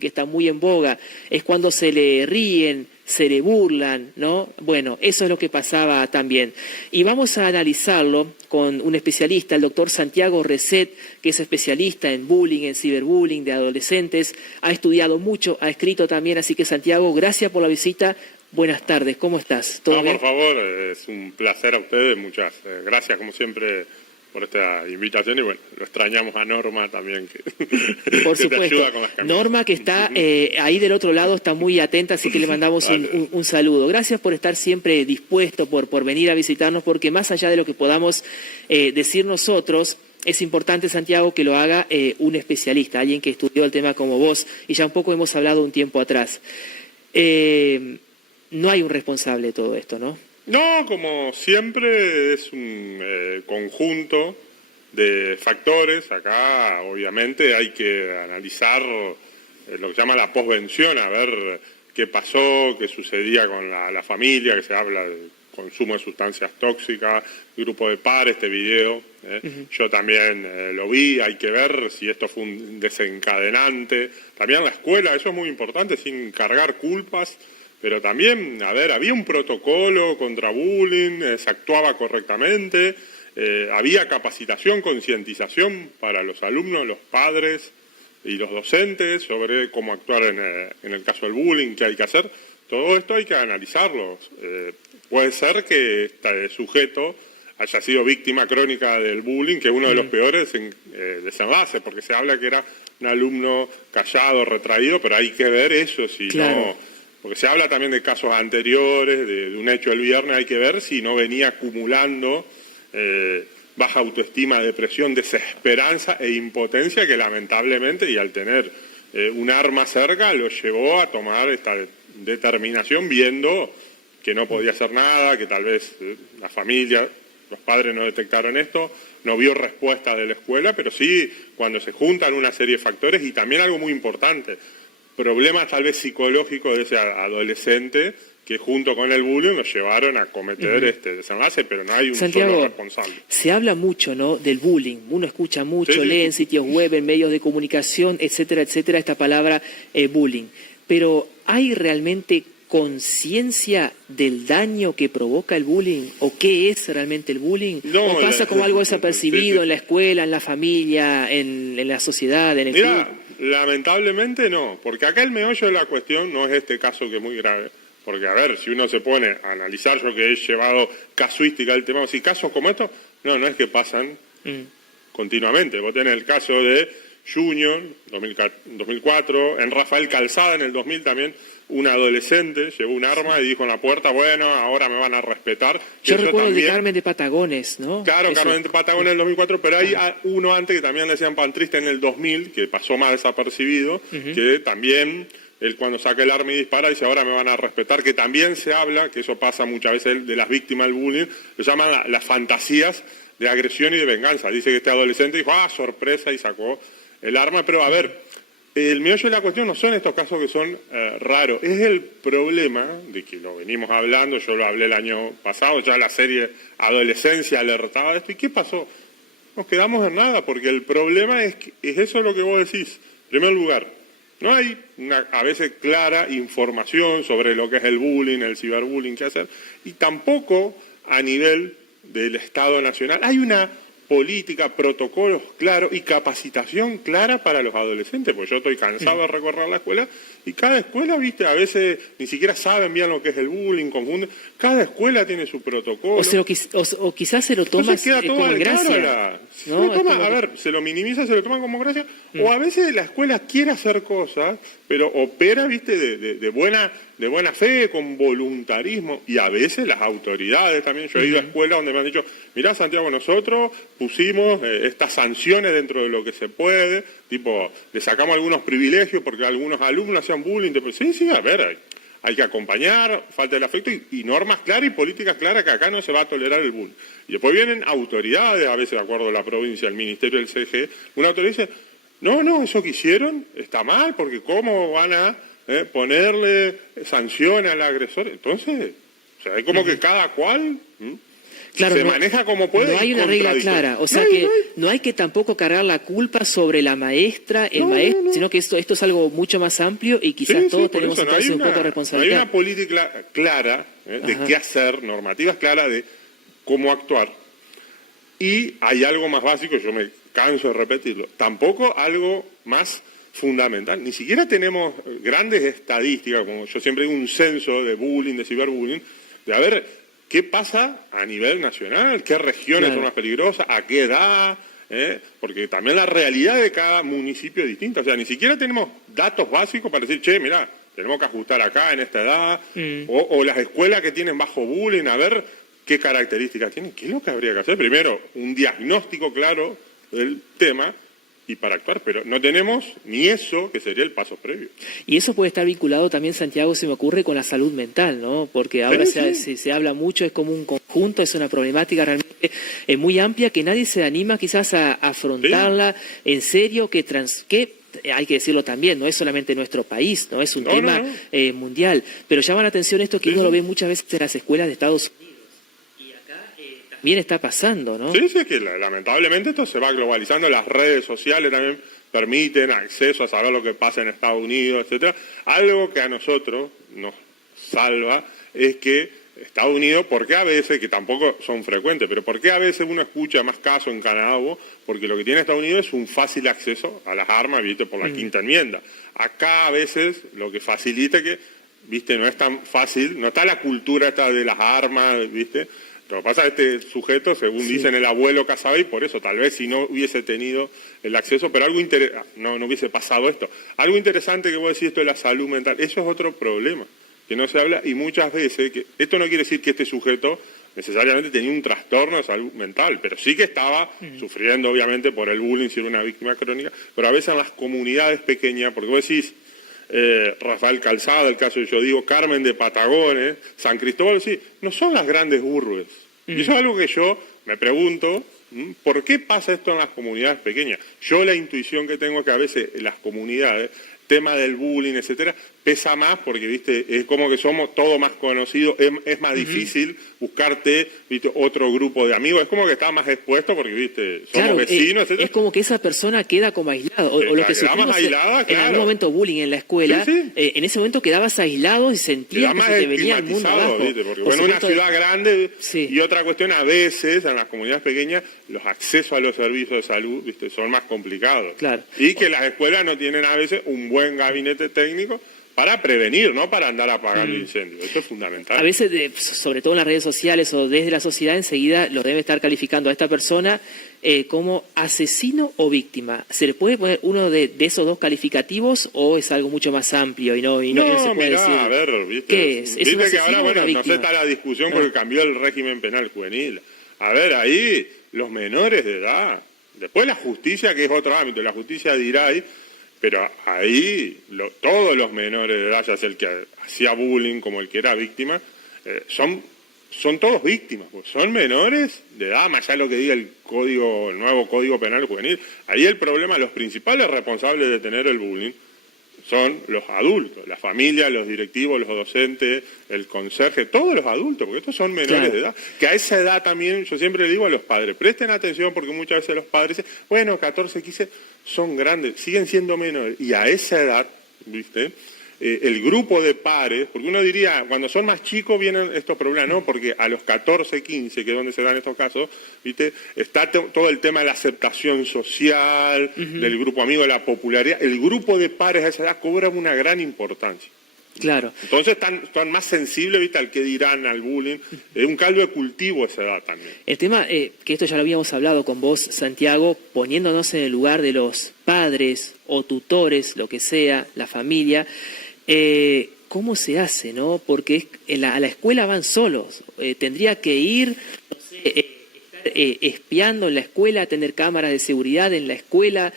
que está muy en boga, es cuando se le ríen, se le burlan, ¿no? Bueno, eso es lo que pasaba también. Y vamos a analizarlo con un especialista, el doctor Santiago Reset, que es especialista en bullying, en ciberbullying de adolescentes, ha estudiado mucho, ha escrito también, así que Santiago, gracias por la visita. Buenas tardes, ¿cómo estás? ¿Todo bien? Por favor, es un placer a ustedes, muchas gracias como siempre por esta invitación y bueno, lo extrañamos a Norma también que, por que supuesto. te ayuda con las camisas. Norma que está ahí del otro lado, está muy atenta, así que le mandamos un saludo. Gracias por estar siempre dispuesto, por venir a visitarnos, porque más allá de lo que podamos decir nosotros, es importante, Santiago, que lo haga un especialista, alguien que estudió el tema como vos, y ya un poco hemos hablado un tiempo atrás. No hay un responsable de todo esto, ¿no? No, como siempre es un conjunto de factores. Acá obviamente hay que analizar lo que se llama la posvención, a ver qué pasó, qué sucedía con la familia, que se habla del consumo de sustancias tóxicas, grupo de pares, este video. Yo también lo vi, hay que ver si esto fue un desencadenante. También la escuela, eso es muy importante, sin cargar culpas. Pero también, a ver, había un protocolo contra bullying, se actuaba correctamente, había capacitación, concientización para los alumnos, los padres y los docentes sobre cómo actuar en el caso del bullying, qué hay que hacer. Todo esto hay que analizarlo. Puede ser que este sujeto haya sido víctima crónica del bullying, que es uno de los peores desenlaces, porque se habla que era un alumno callado, retraído, pero hay que ver eso, si no... Porque se habla también de casos anteriores, de un hecho el viernes, hay que ver si no venía acumulando baja autoestima, depresión, desesperanza e impotencia que lamentablemente, y al tener un arma cerca, lo llevó a tomar esta determinación viendo que no podía hacer nada, que tal vez la familia, los padres no detectaron esto, no vio respuesta de la escuela, pero sí cuando se juntan una serie de factores y también algo muy importante, problemas tal vez psicológicos de ese adolescente que junto con el bullying nos llevaron a cometer este desenlace, pero no hay un solo responsable. Se habla mucho, ¿no?, del bullying, uno escucha mucho, lee en sitios web, en medios de comunicación, etcétera, etcétera, esta palabra bullying, pero ¿hay realmente conciencia del daño que provoca el bullying? ¿O qué es realmente el bullying? No, ¿O pasa como algo desapercibido en la escuela, en la familia, en la sociedad, en el club? Lamentablemente no, porque acá el meollo de la cuestión no es este caso que es muy grave, porque a ver, si uno se pone a analizar, yo que he llevado casuística del tema, si casos como estos, no es que pasan continuamente. Vos tenés el caso de Junior, 2004, en Rafael Calzada en el 2000 también, un adolescente llevó un arma y dijo en la puerta, bueno, ahora me van a respetar. Yo recuerdo también, el de Carmen de Patagones, ¿no? Claro, eso. Carmen de Patagones en el 2004, pero hay uno antes que también le decían Pantrista en el 2000, que pasó más desapercibido, que también él cuando saca el arma y dispara dice, ahora me van a respetar, que también se habla, que eso pasa muchas veces de las víctimas del bullying, lo llaman las fantasías de agresión y de venganza. Dice que este adolescente dijo, sorpresa, y sacó el arma, pero a ver... El meollo de la cuestión no son estos casos que son raros, es el problema de que lo venimos hablando, yo lo hablé el año pasado, ya la serie Adolescencia alertaba de esto, ¿y qué pasó? Nos quedamos en nada, porque el problema es eso lo que vos decís. En primer lugar, no hay a veces clara información sobre lo que es el bullying, el ciberbullying, qué hacer, y tampoco a nivel del Estado Nacional hay una política, protocolos claros y capacitación clara para los adolescentes, porque yo estoy cansado de recorrer la escuela y cada escuela, viste, a veces ni siquiera saben bien lo que es el bullying, confunden, cada escuela tiene su protocolo. O quizás se lo toma como gracia. A ver, se lo minimiza, se lo toma como gracia, o a veces la escuela quiere hacer cosas, pero opera, viste, de buena fe, con voluntarismo, y a veces las autoridades también. Yo he ido a escuelas donde me han dicho, mirá, Santiago, nosotros pusimos estas sanciones dentro de lo que se puede, tipo, le sacamos algunos privilegios porque algunos alumnos hacían bullying. Sí, a ver, hay que acompañar, falta el afecto y normas claras y políticas claras que acá no se va a tolerar el bullying. Y después vienen autoridades, a veces de acuerdo a la provincia, el ministerio del CG, una autoridad dice, no, eso que hicieron está mal, porque ¿cómo van a ponerle sanciones al agresor? Entonces, o sea, es como que cada cual... Claro, se maneja como puede. No hay una regla clara, o sea que no hay que tampoco cargar la culpa sobre la maestra, el maestro, sino que esto es algo mucho más amplio y quizás todos tenemos entonces un poco de responsabilidad. No hay una política clara de qué hacer, normativas claras de cómo actuar. Y hay algo más básico, yo me canso de repetirlo, tampoco algo más fundamental. Ni siquiera tenemos grandes estadísticas, como yo siempre digo, un censo de bullying, de ciberbullying, de a ver qué pasa a nivel nacional, qué regiones son más peligrosas, a qué edad, porque también la realidad de cada municipio es distinta. O sea, ni siquiera tenemos datos básicos para decir, che, mirá, tenemos que ajustar acá en esta edad, o las escuelas que tienen bajo bullying, a ver qué características tienen. ¿Qué es lo que habría que hacer? Primero, un diagnóstico claro del tema y para actuar, pero no tenemos ni eso, que sería el paso previo. Y eso puede estar vinculado también, Santiago, se me ocurre, con la salud mental, ¿no? Porque ahora se habla mucho, es como un conjunto, es una problemática realmente muy amplia que nadie se anima quizás a afrontarla en serio, que hay que decirlo también, no es solamente nuestro país, no es un tema mundial, pero llama la atención esto que uno lo ve muchas veces en las escuelas de Estados Unidos. También está pasando, ¿no? Sí, que lamentablemente esto se va globalizando, las redes sociales también permiten acceso a saber lo que pasa en Estados Unidos, etcétera. Algo que a nosotros nos salva es que Estados Unidos, porque a veces, que tampoco son frecuentes, pero porque a veces uno escucha más casos en Canadá, porque lo que tiene Estados Unidos es un fácil acceso a las armas, viste, por la quinta enmienda. Acá a veces lo que facilita que, viste, no es tan fácil, no está la cultura esta de las armas, viste. Lo que pasa es que este sujeto, según dicen el abuelo Casabey, por eso tal vez si no hubiese tenido el acceso, pero algo no hubiese pasado esto. Algo interesante que vos decís, esto de la salud mental, eso es otro problema, que no se habla y muchas veces, que esto no quiere decir que este sujeto necesariamente tenía un trastorno de salud mental, pero sí que estaba sufriendo obviamente por el bullying, si era una víctima crónica, pero a veces en las comunidades pequeñas, porque vos decís, Rafael Calzada, el caso de yo digo, Carmen de Patagones, San Cristóbal, sí, no son las grandes urbes. Y eso es algo que yo me pregunto, ¿por qué pasa esto en las comunidades pequeñas? Yo la intuición que tengo es que a veces en las comunidades, tema del bullying, etcétera, pesa más porque, viste, es como que somos todos más conocidos, es más difícil buscarte, viste, otro grupo de amigos, es como que está más expuesto porque, viste, somos vecinos, etcétera. Es como que esa persona queda como aislada, o lo que sufrimos en algún momento bullying en la escuela, en ese momento quedabas aislado y sentías que se te venía el mundo abajo. ¿Viste? Porque bueno, una ciudad grande y otra cuestión, a veces en las comunidades pequeñas los accesos a los servicios de salud, viste, son más complicados. Claro. Y que las escuelas no tienen a veces un buen gabinete técnico para prevenir, no para andar apagando incendios. Eso es fundamental. A veces, sobre todo en las redes sociales o desde la sociedad, enseguida lo debe estar calificando a esta persona como asesino o víctima. ¿Se le puede poner uno de esos dos calificativos o es algo mucho más amplio y no se puede decir? A ver, ¿viste? ¿Qué es? ¿Es un que ahora, bueno, no sé, está la discusión porque cambió el régimen penal juvenil. A ver, ahí los menores de edad. Después la justicia, que es otro ámbito, la justicia dirá ahí. Pero ahí todos los menores de edad, ya sea el que hacía bullying como el que era víctima, son todos víctimas, pues son menores de edad, más allá de lo que diga el nuevo Código Penal Juvenil. Ahí el problema, los principales responsables de tener el bullying son los adultos, la familia, los directivos, los docentes, el conserje, todos los adultos, porque estos son menores de edad. Que a esa edad también, yo siempre le digo a los padres, presten atención porque muchas veces los padres dicen, bueno, 14, 15, son grandes, siguen siendo menores. Y a esa edad, ¿viste? El grupo de pares, porque uno diría, cuando son más chicos vienen estos problemas, no, porque a los 14, 15, que es donde se dan estos casos, ¿viste? Está todo el tema de la aceptación social, del grupo amigo, de la popularidad. El grupo de pares a esa edad cobra una gran importancia. Claro. Entonces están más sensibles, ¿viste? Al que dirán, al bullying. Es un caldo de cultivo esa edad también. El tema, que esto ya lo habíamos hablado con vos, Santiago, poniéndonos en el lugar de los padres o tutores, lo que sea, la familia, ¿cómo se hace, no? Porque a la escuela van solos. Tendría que ir, no sé, estar espiando en la escuela, tener cámaras de seguridad en la escuela,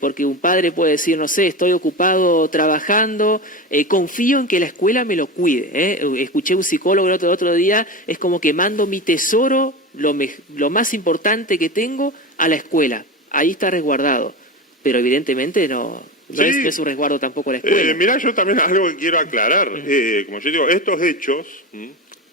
porque un padre puede decir, no sé, estoy ocupado trabajando, confío en que la escuela me lo cuide. Escuché un psicólogo el otro día, es como que mando mi tesoro, lo más importante que tengo, a la escuela. Ahí está resguardado. Pero evidentemente no es un resguardo tampoco la escuela. Mirá, yo también algo que quiero aclarar. Como yo digo, estos hechos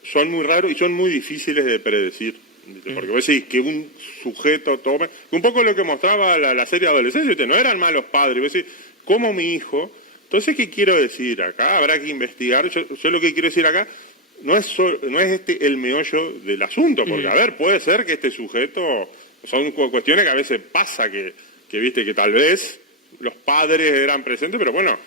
son muy raros y son muy difíciles de predecir. ¿viste? Porque vos decís que un sujeto tome... Un poco lo que mostraba la serie Adolescencia, ¿viste? No eran malos padres. Vos decís, ¿cómo mi hijo? Entonces, ¿qué quiero decir acá? Habrá que investigar. Yo lo que quiero decir acá no es el meollo del asunto, porque, a ver, puede ser que este sujeto... Son cuestiones que a veces pasa, que viste que tal vez los padres eran presentes, pero bueno...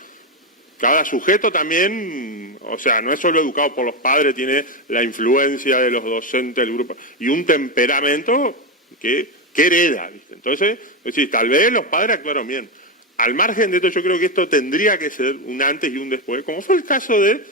Cada sujeto también, o sea, no es solo educado por los padres, tiene la influencia de los docentes del grupo y un temperamento que hereda, ¿viste? Entonces, es decir, tal vez los padres actuaron bien. Al margen de esto, yo creo que esto tendría que ser un antes y un después, como fue el caso de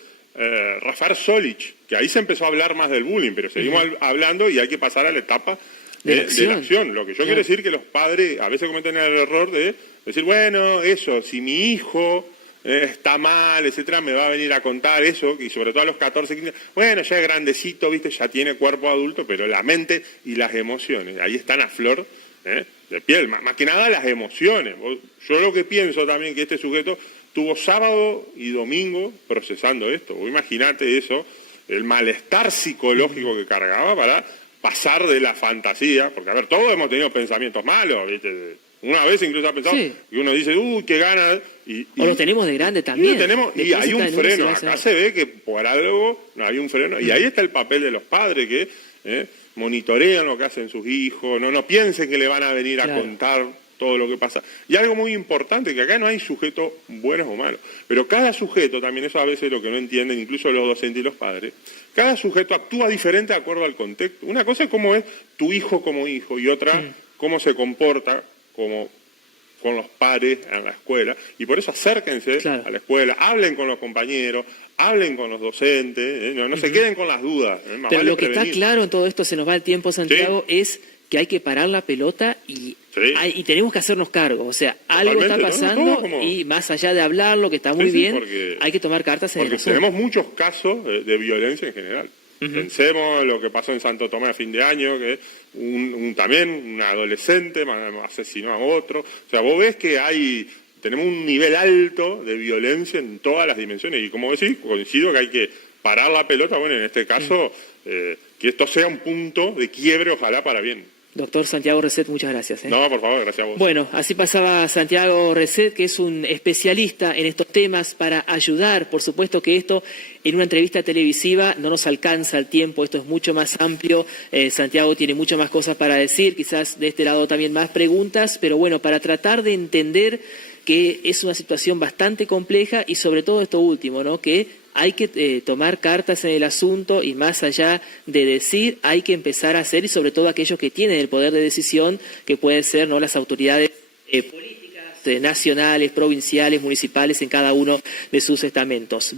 Rafael Solich, que ahí se empezó a hablar más del bullying, pero seguimos hablando y hay que pasar a la etapa de la acción. Lo que yo quiero decir que los padres a veces cometen el error de decir, bueno, eso, si mi hijo... está mal, etcétera, me va a venir a contar eso, y sobre todo a los 14, 15, bueno, ya es grandecito, viste, ya tiene cuerpo adulto, pero la mente y las emociones, ahí están a flor de piel, más que nada las emociones. Yo lo que pienso también que este sujeto tuvo sábado y domingo procesando esto. Vos imaginate eso, el malestar psicológico que cargaba para pasar de la fantasía, porque a ver, todos hemos tenido pensamientos malos, viste. Una vez incluso ha pensado, y uno dice, qué ganas. O los tenemos de grande también. Y hay un freno, acá se ve que por algo no hay un freno. Y ahí está el papel de los padres que monitorean lo que hacen sus hijos, no piensen que le van a venir a contar todo lo que pasa. Y algo muy importante, que acá no hay sujetos buenos o malos, pero cada sujeto, también eso a veces es lo que no entienden, incluso los docentes y los padres, cada sujeto actúa diferente de acuerdo al contexto. Una cosa es cómo es tu hijo como hijo, y otra, cómo se comporta como con los pares en la escuela, y por eso acérquense a la escuela, hablen con los compañeros, hablen con los docentes, no se queden con las dudas. Pero lo que está claro en todo esto, se nos va el tiempo, Santiago, es que hay que parar la pelota y tenemos que hacernos cargo. O sea, algo está pasando y más allá de hablarlo, que está muy bien, hay que tomar cartas en el asunto. Porque tenemos muchos casos de violencia en general. Pensemos lo que pasó en Santo Tomé a fin de año, que también un adolescente asesinó a otro. O sea, vos ves que tenemos un nivel alto de violencia en todas las dimensiones. Y como decís, coincido que hay que parar la pelota, bueno, en este caso, que esto sea un punto de quiebre, ojalá para bien. Doctor Santiago Reset, muchas gracias. No, por favor, gracias a vos. Bueno, así pasaba Santiago Reset, que es un especialista en estos temas para ayudar. Por supuesto que esto en una entrevista televisiva no nos alcanza el tiempo, esto es mucho más amplio. Santiago tiene muchas más cosas para decir, quizás de este lado también más preguntas, pero bueno, para tratar de entender que es una situación bastante compleja y sobre todo esto último, ¿no? Que hay que tomar cartas en el asunto y más allá de decir, hay que empezar a hacer, y sobre todo aquellos que tienen el poder de decisión, que pueden ser no las autoridades políticas, nacionales, provinciales, municipales, en cada uno de sus estamentos.